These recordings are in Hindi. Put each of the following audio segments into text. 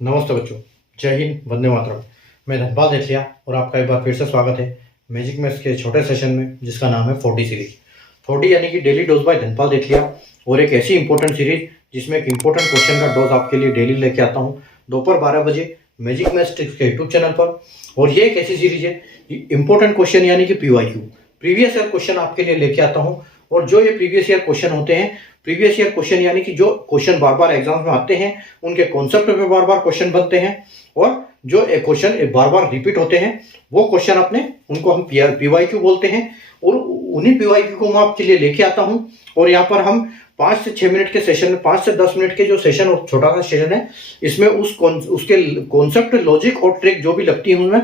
नमस्ते बच्चों, जय हिंद, वंदे मातरम। मैं धनपाल देथिया और आपका एक बार फिर से स्वागत है मैजिक मैथ्स के छोटे सेशन में, जिसका नाम है 40 सीरीज। 40 यानी कि डेली डोज बाय धनपाल देथिया, और एक ऐसी इंपॉर्टेंट सीरीज जिसमें एक इंपॉर्टेंट क्वेश्चन का डोज आपके लिए डेली लेके आता हूँ दोपहर 12 बजे मैजिक मैथ्स ट्रिक्स के यूट्यूब चैनल पर। और ये एक ऐसी सीरीज है इंपॉर्टेंट क्वेश्चन यानी कि PYQ, प्रीवियस ईयर क्वेश्चन आपके लिए लेके आता हूँ। और जो ये प्रीवियस ईयर क्वेश्चन होते हैं, प्रीवियस ईयर क्वेश्चन यानी कि जो क्वेश्चन बार बार एग्जाम में आते हैं, उनके कॉन्सेप्ट पे बार बार क्वेश्चन बनते हैं, और जो क्वेश्चन बार बार रिपीट होते हैं वो क्वेश्चन अपने उनको हम PYQ बोलते हैं। और उन्हीं PYQ को मैं आपके लिए लेके आता हूँ। और यहाँ पर हम 5 से 6 मिनट के सेशन में, 5 से 10 मिनट के जो सेशन, छोटा सा सेशन है, इसमें उसके कॉन्सेप्ट, लॉजिक और ट्रिक जो भी लगती है उनमें,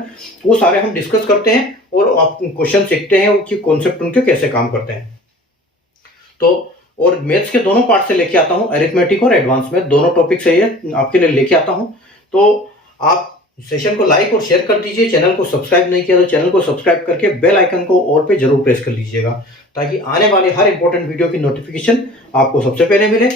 वो सारे हम डिस्कस करते हैं और आप क्वेश्चन सीखते हैं कि कॉन्सेप्ट उनके कैसे काम करते हैं। तो और मैथ्स के दोनों पार्ट से लेके आता हूं, अरिथमेटिक और एडवांस में दोनों टॉपिक से ये आपके लिए लेके आता हूं। तो आप सेशन को लाइक और शेयर कर दीजिए। चैनल को सब्सक्राइब नहीं किया तो चैनल को सब्सक्राइब करके बेल आइकन को ऑल पे जरूर प्रेस कर लीजिएगा, ताकि आने वाले हर इंपॉर्टेंट वीडियो की नोटिफिकेशन आपको सबसे पहले मिले।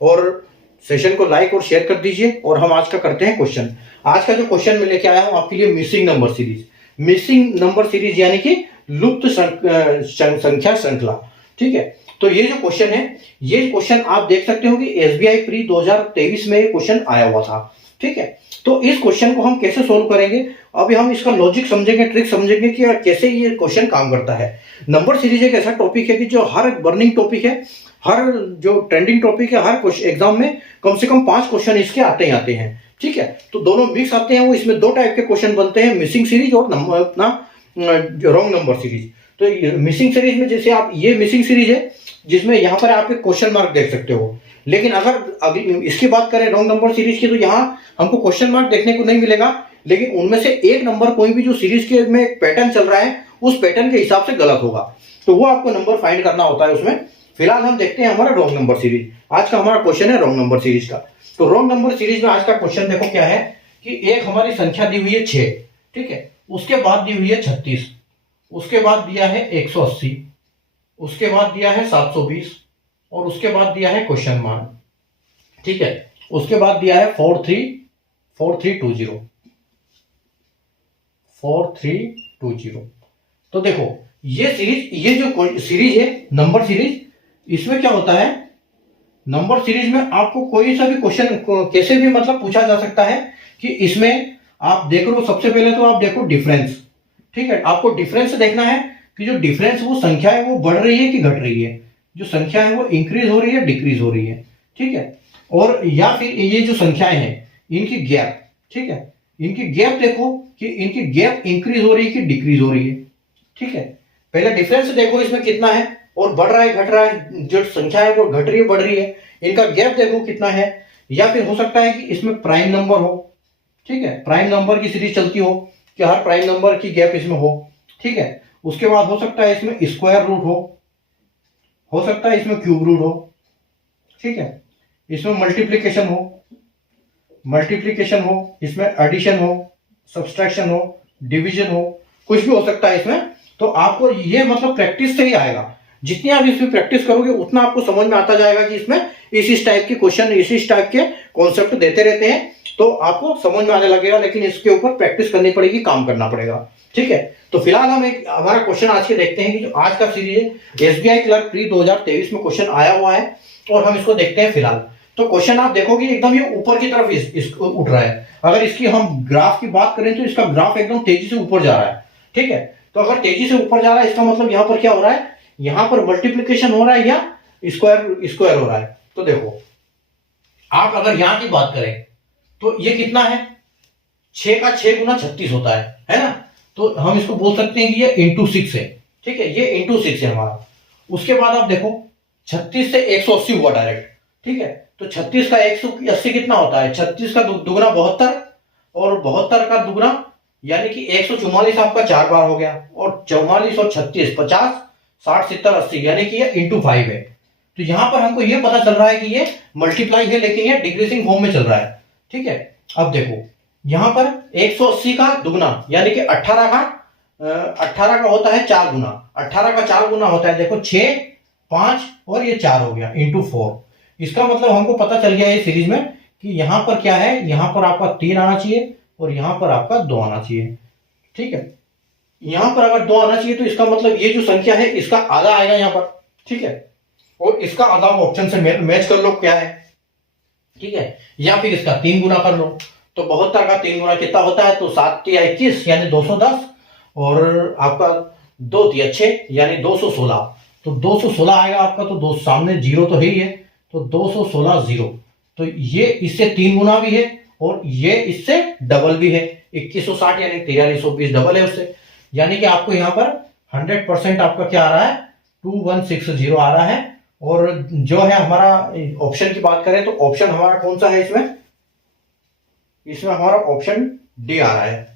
और सेशन को लाइक और शेयर कर दीजिए। और हम आज का करते हैं क्वेश्चन। आज का जो क्वेश्चन मैं लेके आया हूं आपके लिए, missing number series. Missing number series यानी कि लुप्त संख्या श्रृंखला। ठीक है, तो ये जो क्वेश्चन है, ये क्वेश्चन आप देख सकते हो कि SBI प्री 2023 में ये क्वेश्चन आया हुआ था। ठीक है, तो इस क्वेश्चन को हम कैसे सोल्व करेंगे, अभी हम इसका लॉजिक समझेंगे, ट्रिक समझेंगे कि कैसे ये क्वेश्चन काम करता है। नंबर सीरीज एक ऐसा टॉपिक है कि जो हर बर्निंग टॉपिक है, हर जो ट्रेंडिंग टॉपिक है, हर एग्जाम में कम से कम 5 क्वेश्चन इसके आते ही आते हैं। ठीक है, तो दोनों मिक्स आते हैं, वो इसमें 2 टाइप के क्वेश्चन बनते हैं, मिसिंग सीरीज और अपना रॉन्ग नंबर सीरीज। तो मिसिंग सीरीज में जैसे आप, ये मिसिंग सीरीज है जिसमें यहाँ पर आप एक क्वेश्चन मार्क देख सकते हो। लेकिन अगर अभी इसकी बात करें रॉन्ग नंबर सीरीज की, तो यहाँ हमको क्वेश्चन मार्क देखने को नहीं मिलेगा, लेकिन उनमें से एक नंबर कोई भी जो सीरीज के में एक पैटर्न चल रहा है, उस पैटर्न के हिसाब से गलत होगा, तो वो आपको नंबर फाइंड करना होता है उसमें। फिलहाल हम देखते हैं हमारा रॉन्ग नंबर सीरीज। आज का हमारा क्वेश्चन है रॉन्ग नंबर सीरीज का। तो रॉन्ग नंबर सीरीज में आज का क्वेश्चन देखो क्या है कि एक हमारी संख्या दी हुई है 6। ठीक है, उसके बाद दी हुई है 36, उसके बाद दिया है 180, उसके बाद दिया है 720, और उसके बाद दिया है क्वेश्चन मार्क। ठीक है, उसके बाद दिया है 4320। तो देखो ये सीरीज, ये जो सीरीज है नंबर सीरीज, इसमें क्या होता है, नंबर सीरीज में आपको कोई सा भी क्वेश्चन कैसे भी मतलब पूछा जा सकता है कि इसमें आप देख लो, सबसे पहले तो आप देखो डिफरेंस। ठीक है, आपको डिफरेंस देखना है कि जो डिफरेंस, वो संख्या है वो बढ़ रही है कि घट रही है, जो संख्या है वो इंक्रीज हो रही है डिक्रीज हो रही है। ठीक है, और या फिर ये जो संख्याएं हैं इनकी गैप, ठीक है, इनकी गैप देखो कि इनकी गैप इंक्रीज हो रही है कि डिक्रीज हो रही है। ठीक है, पहले डिफरेंस देखो इसमें कितना है, और बढ़ रहा है घट रहा है, जो संख्या है वो घट रही है बढ़ रही है। इनका गैप देखो कितना है, या फिर हो सकता है कि इसमें प्राइम नंबर हो। ठीक है, प्राइम नंबर की सीरीज चलती हो कि हर प्राइम नंबर की गैप इसमें हो। ठीक है, उसके बाद हो सकता है इसमें स्क्वायर रूट हो सकता है इसमें क्यूब रूट हो। ठीक है, इसमें मल्टीप्लिकेशन हो, इसमें एडिशन हो, सब्सट्रैक्शन हो, डिवीजन हो, कुछ भी हो सकता है इसमें। तो आपको ये मतलब प्रैक्टिस से ही आएगा, जितनी आप इसमें प्रैक्टिस करोगे उतना आपको समझ में आता जाएगा कि इसमें इस टाइप के क्वेश्चन, इस टाइप के कॉन्सेप्ट देते रहते हैं, तो आपको समझ में आने लगेगा। लेकिन इसके ऊपर प्रैक्टिस करनी पड़ेगी, काम करना पड़ेगा। ठीक है, तो फिलहाल हम एक हमारा क्वेश्चन आज के देखते हैं कि जो आज का सीरीज है SBI क्लर्क प्री 2023 में क्वेश्चन आया हुआ है, और हम इसको देखते हैं फिलहाल। तो क्वेश्चन आप देखोगे एकदम ये ऊपर की तरफ उठ रहा है। अगर इसकी हम ग्राफ की बात करें तो इसका ग्राफ एकदम तेजी से ऊपर जा रहा है। ठीक है, तो अगर तेजी से ऊपर जा रहा है, इसका मतलब यहाँ पर क्या हो रहा है, यहाँ पर मल्टीप्लीकेशन हो रहा है या स्क्वायर हो रहा है। तो देखो आप अगर यहां की बात करें तो ये कितना है, 6 का 6 गुना 36 होता है ना। तो हम इसको बोल सकते हैं कि ये इंटू 6 है। ठीक है, ये इंटू 6 है हमारा। उसके बाद आप देखो 36 से 180 हुआ डायरेक्ट। ठीक है, तो 36 का 180 कितना होता है, 36 का दुगना 72, और 72 का दुगना यानी कि 144 आपका 4 बार हो गया, और 44 और 36 50 60 70 80 यानी कि ये इंटू 5 है। तो यहां पर हमको ये पता चल रहा है कि ये मल्टीप्लाई है, लेकिन ये डिक्रीजिंग फॉर्म में चल रहा है। ठीक है, अब देखो यहां पर 180 का दुगना यानी कि 18 का होता है 4 गुना, 18 का 4 गुना होता है, देखो 6 5 और ये 4 हो गया इंटू 4। इसका मतलब हमको पता चल गया ये सीरीज में कि यहाँ पर क्या है, यहाँ पर आपका 3 आना चाहिए और यहाँ पर आपका 2 आना चाहिए। ठीक है, यहाँ पर अगर 2 आना चाहिए तो इसका मतलब ये जो संख्या है इसका आधा आएगा यहाँ पर। ठीक है, और इसका आधा ऑप्शन से मैच कर लो क्या है। ठीक है, या फिर इसका 3 गुना कर लो। तो 72 का 3 गुना कितना होता है, तो 7 या 21 यानी 210, और आपका 2 तिया 6 यानी 216। तो 216 आएगा आपका, तो दो सामने जीरो तो है ही है, तो 216 जीरो। तो ये इससे 3 गुना भी है और ये इससे डबल भी है। 2160 यानी 4320 डबल है उससे, यानी कि आपको यहाँ पर 100% आपका क्या आ रहा है, 2160 आ रहा है। और जो है हमारा ऑप्शन की बात करें तो ऑप्शन हमारा कौन सा है इसमें, इसमें हमारा ऑप्शन डी आ रहा है।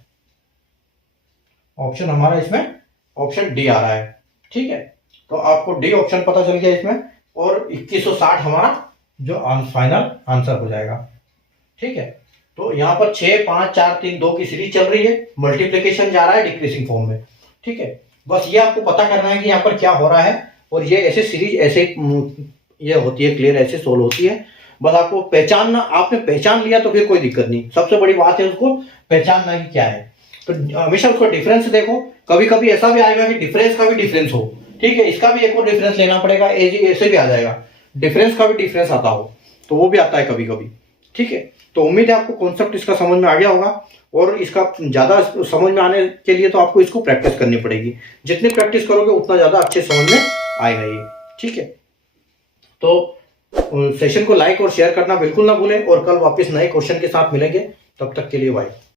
ऑप्शन हमारा इसमें ऑप्शन डी आ रहा है। ठीक है, तो आपको डी ऑप्शन पता चल गया इसमें, और 2160 हमारा जो फाइनल आंसर हो जाएगा। ठीक है, तो यहाँ पर 6 5 4 3 2 की सीरीज चल रही है, मल्टीप्लीकेशन जा रहा है डिक्रीजिंग फॉर्म में। ठीक है, बस ये आपको पता करना है कि यहाँ पर क्या हो रहा है, और ये ऐसे सीरीज ऐसे ये होती है, क्लियर ऐसे सोल्व होती है। बस आपको पहचानना, आपने पहचान लिया तो फिर कोई दिक्कत नहीं। सबसे बड़ी बात है उसको पहचानना कि क्या है। तो हमेशा उसका डिफरेंस देखो, कभी कभी ऐसा भी आएगा कि डिफरेंस का भी डिफरेंस हो। ठीक है, इसका भी एक और डिफरेंस लेना पड़ेगा, ऐसे भी आ जाएगा, डिफरेंस का भी डिफरेंस आता हो तो वो भी आता है कभी कभी। ठीक है, तो उम्मीद है आपको कॉन्सेप्ट इसका समझ में आ गया होगा, और इसका ज़्यादा समझ में आने के लिए तो आपको इसको प्रैक्टिस करनी पड़ेगी। जितनी प्रैक्टिस करोगे उतना ज़्यादा अच्छे समझ में आएगा ये। ठीक है, तो सेशन को लाइक और शेयर करना बिल्कुल ना भूलें, और कल वापस नए क्वेश्चन के साथ मिलेंगे। तब तक के लिए बाय।